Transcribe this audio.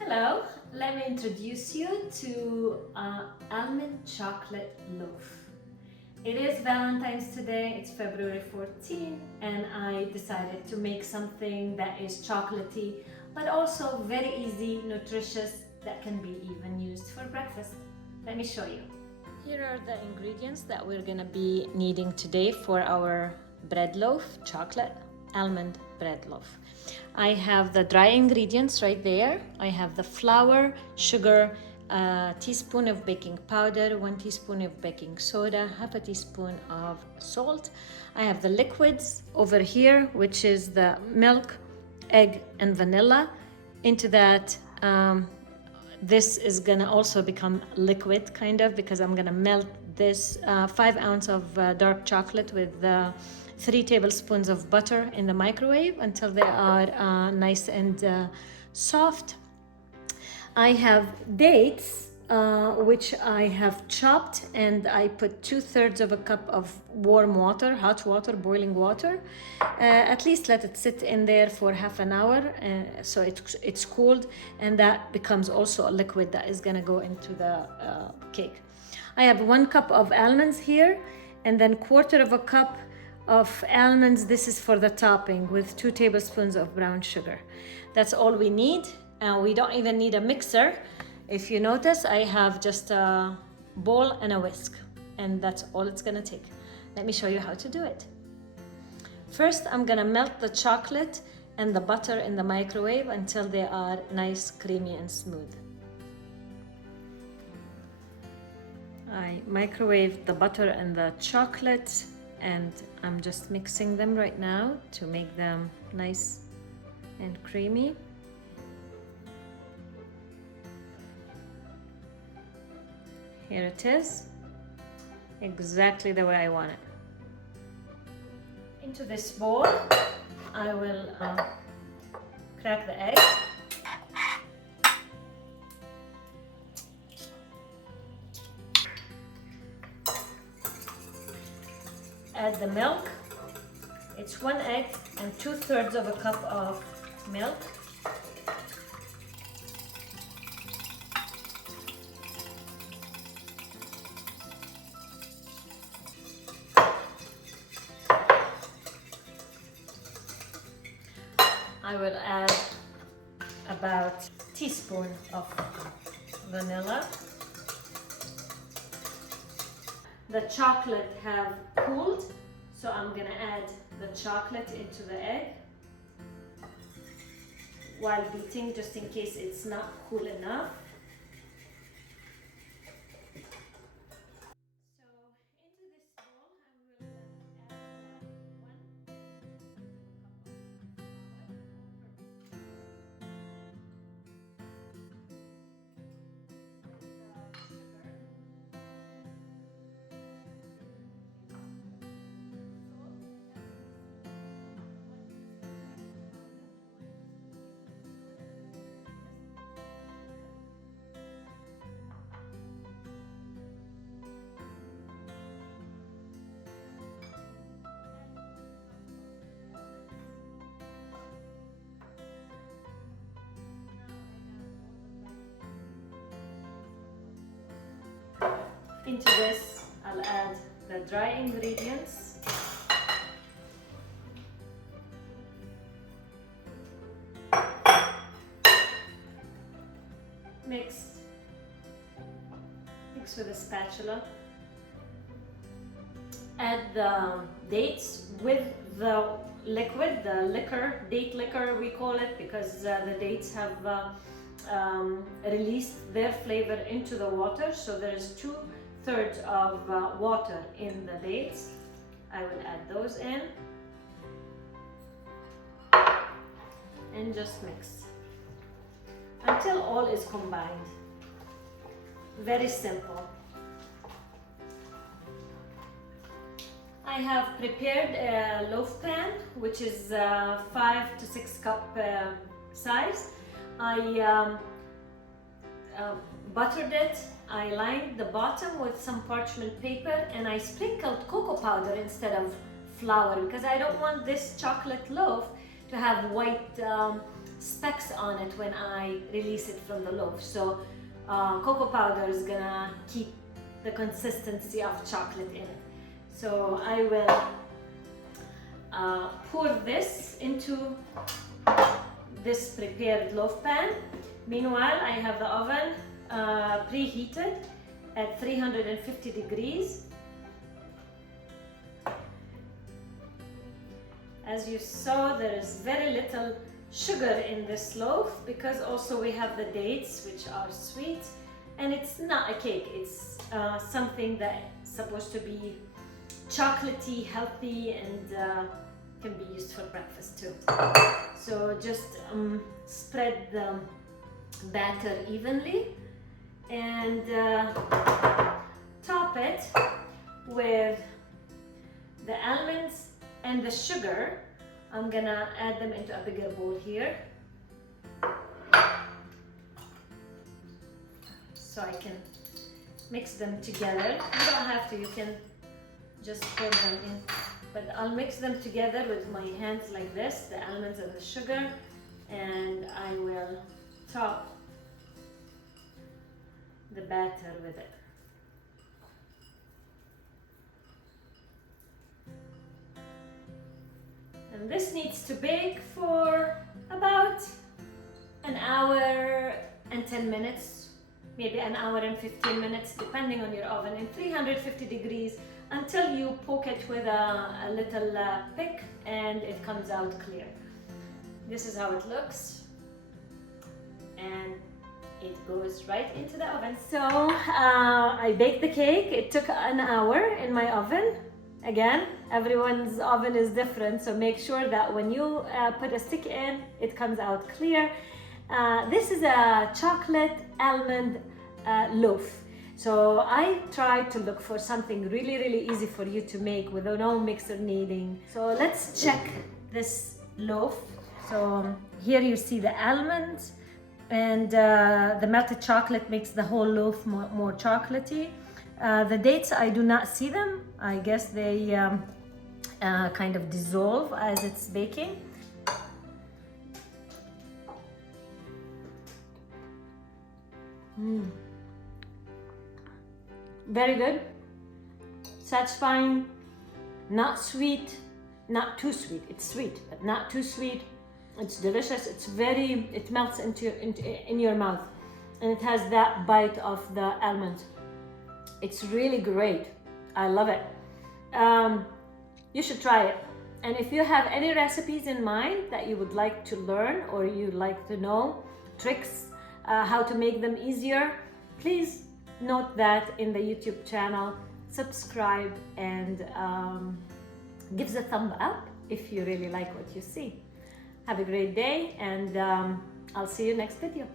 Hello, let me introduce you to almond chocolate loaf. It is Valentine's today, it's February 14, and I decided to make something that is chocolatey but also very easy, nutritious, that can be even used for breakfast. Let me show you. Here are the ingredients that we're gonna be needing today for our bread loaf, chocolate almond bread loaf. I have the dry ingredients right there. I have the flour, sugar, a teaspoon of baking powder, 1 teaspoon of baking soda, half a teaspoon of salt. I have the liquids over here, which is the milk, egg, and vanilla. Into that, this is gonna also become liquid kind of, because I'm gonna melt this 5 ounces of dark chocolate with 3 tablespoons of butter in the microwave until they are nice and soft. I have dates, which I have chopped, and I put 2/3 of a cup of warm water, hot water, boiling water. At least let it sit in there for half an hour, so it's cooled, and that becomes also a liquid that is gonna go into the cake. I have 1 cup of almonds here, and then 1/4 of a cup of almonds. This is for the topping, with 2 tablespoons of brown sugar. That's all we need. We don't even need a mixer. If you notice, I have just a bowl and a whisk, and that's all it's gonna take. Let me show you how to do it. First, I'm gonna melt the chocolate and the butter in the microwave until they are nice, creamy, and smooth. I microwaved the butter and the chocolate, and I'm just mixing them right now to make them nice and creamy. Here it is, exactly the way I want it. Into this bowl, I will crack the egg. Add the milk. It's 1 egg and 2/3 of a cup of milk. I will add about a teaspoon of vanilla. The chocolate have cooled, so I'm gonna add the chocolate into the egg while beating, just in case it's not cool enough. So into this bowl, I will add 1 cup of flour, all-purpose flour, the sugar, Into this, I'll add the dry ingredients. Mix with a spatula. Add the dates with the liquid, the liquor, date liquor we call it, because the dates have released their flavor into the water. So there's 2/3 of water in the dates. I will add those in and just mix until all is combined. Very simple. I have prepared a loaf pan, which is 5 to 6 cup size. I buttered it. I lined the bottom with some parchment paper, and I sprinkled cocoa powder instead of flour, because I don't want this chocolate loaf to have white specks on it when I release it from the loaf. So cocoa powder is gonna keep the consistency of chocolate in it. So I will pour this into this prepared loaf pan. Meanwhile, I have the oven preheated at 350 degrees. As you saw, there is very little sugar in this loaf because also we have the dates, which are sweet, and it's not a cake. It's something that's supposed to be chocolatey, healthy, and can be used for breakfast too. So just spread the batter evenly and top it with the almonds and the sugar. I'm gonna add them into a bigger bowl here so I can mix them together. You don't have to, you can just pour them in, but I'll mix them together with my hands like this, the almonds and the sugar, and I will top the batter with it. And this needs to bake for about an hour and 10 minutes, maybe an hour and 15 minutes, depending on your oven, in 350 degrees until you poke it with a little pick and it comes out clear. This is how it looks, and it goes right into the oven. So I baked the cake. It took an hour in my oven. Again, everyone's oven is different, so make sure that when you put a stick in, it comes out clear. This is a chocolate almond loaf. So I tried to look for something really easy for you to make with no mixer needing. So let's check this loaf. So here you see the almonds, and the melted chocolate makes the whole loaf more chocolatey. The dates, I do not see them. I guess they kind of dissolve as it's baking. Very good, satisfying, not sweet, not too sweet. It's sweet, but not too sweet. It's delicious. It melts in your mouth, and it has that bite of the almond. It's really great. I love it. You should try it. And if you have any recipes in mind that you would like to learn, or you'd like to know tricks, how to make them easier, please note that in the YouTube channel. Subscribe and give a thumb up if you really like what you see. Have a great day, and I'll see you next video.